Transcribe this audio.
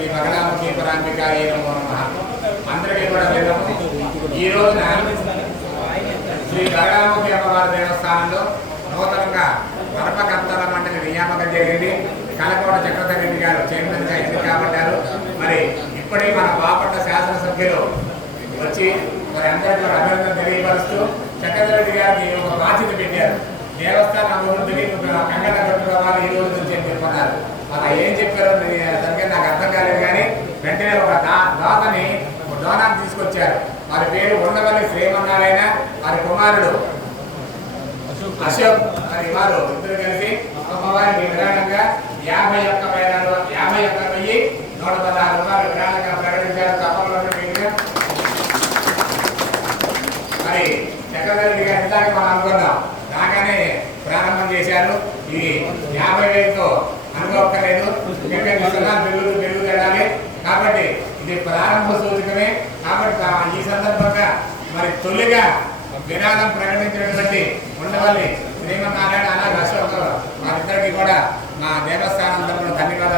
శ్రీ మగరాముఖి పరాంబిక నమో నమ అందరికీ కూడా విన్నము ఈ రోజున శ్రీ మగరాముఖి అమ్మవారి దేవస్థానంలో నూతనంగా వరపకర్తల మండలి నియామకం జరిగింది. కలకోట చక్రధర్ గారు చైర్మన్గా ఎన్నిక కాబట్టారు మరి ఇప్పుడే మన బాపట్ల శాసనసభ్యులు వచ్చి మరి అందరికీ అభినందన తెలియపరుస్తూ చక్రధరెడ్డి గారికి ఒక బాధ్యత పెట్టారు. దేవస్థాన అభివృద్ధికి కంగన కట్టుకోవాలి ఈ రోజు నుంచి అని చెప్పన్నారు. అలా ఏం చెప్పారో? సరిగ్గా నాకు వెంటనే ఒక దాతని ఒక తీసుకొచ్చారు. వారి పేరు ఉండవల్లి శ్రీమన్నారాయణ వారి కుమారుడు అశోక్ మరి వారు ఇద్దరు కలిసి అమ్మవారికి విరాళంగా యాభై ఒక్క వేల యాభై ఒక్క వెయ్యి నూట పదహారు రూపాయలు విరాళంగా ప్రకటించారు. తప్పకుండా మరి చక్రవర్తి గారి ఇందాక మనం అనుకున్నాం. రాగానే ప్రారంభం చేశారు. ఇది యాభై వేలతో అనుకోక్కర్లేదు ఇంకా విత్తనాలు వెళ్ళాలి. కాబట్టి ఇది ప్రారంభ సూచకమే. కాబట్టి ఈ సందర్భంగా మరి తొలిగా వినాదం ప్రకటించినటువంటి ఉండవల్లి శ్రీమన్నారాయణ అలాగే అశోక్ వారిద్దరికీ కూడా మా దేవస్థానం తరఫున ధన్యవాదాలు.